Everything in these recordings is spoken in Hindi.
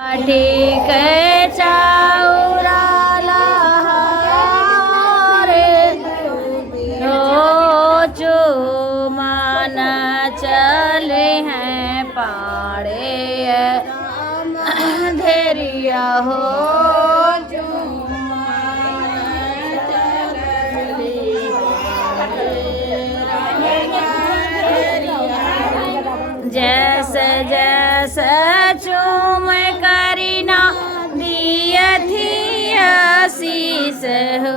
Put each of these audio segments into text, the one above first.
ठीक चाउराला रे रोजो मन चले हैं पाड़े धैर्य हो जैसे जैसे चूम करीना दिया थी आशीष हो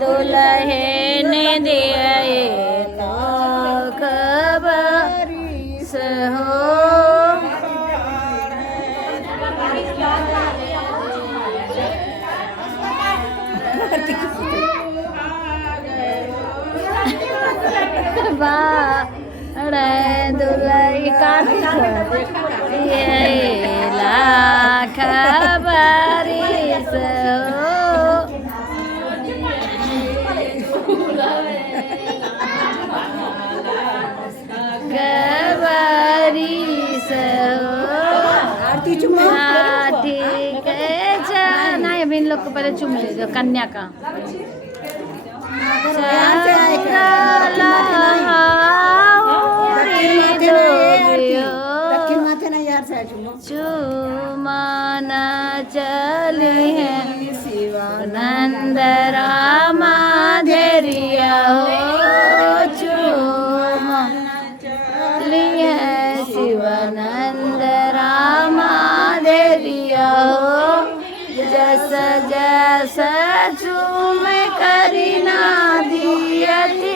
दुल्हे ने दिया तो खबर हो दुल्ही का खबरिस ठीक है ना अभी इन लोग को पहले चुम लीजिए कन्या का चुमाना चले हैं शिवानंद रामा धैर्य हो चुमाना चले हैं शिवानंद रामा धैर्य हो जस जस चूम करीना दियति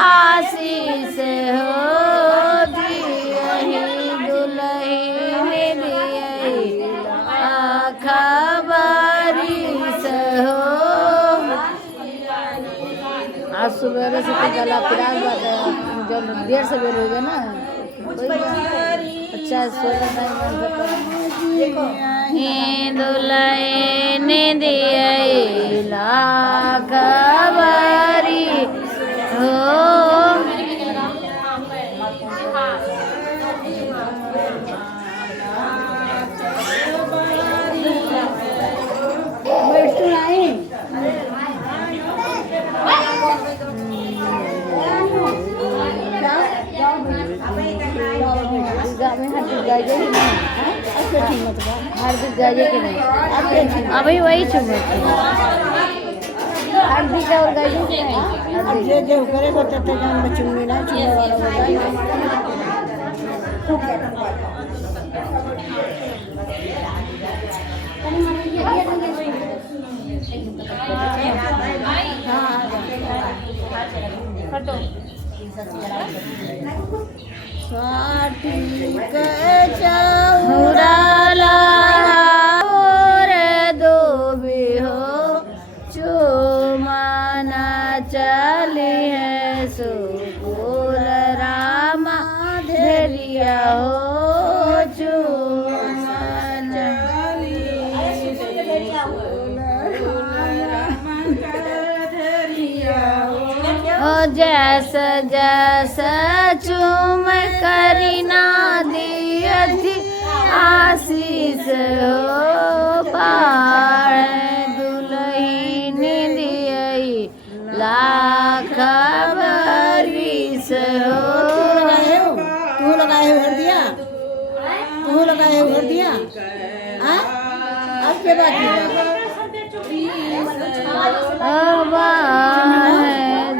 आशीष हो आज सुबह से तो गला पिराज बात है जब 1:30 सवेर हो गया ना अच्छा दुल्हे ने दिया खबरी हो हार्दिक गाजे कि नहीं अभी वही चुम हार्दिक का और गाजे कि नहीं जे जे करे बताते जान में चुम्मी ना चुम्मे वाला होता ठीक चाउराला दो भी हो चुमाना चले हैं सुकुल रामा धैर्य हो चुमाना जैस जैस चूम करीना दियति आशीष हो पार दुल्ही ने दियई लाख बरिस हो तू लगाए भर दिया अब के बाकी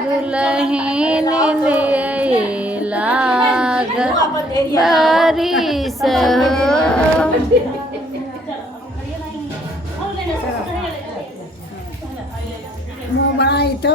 दुल्हीन ले लाग बारिश मुँह बनाई तो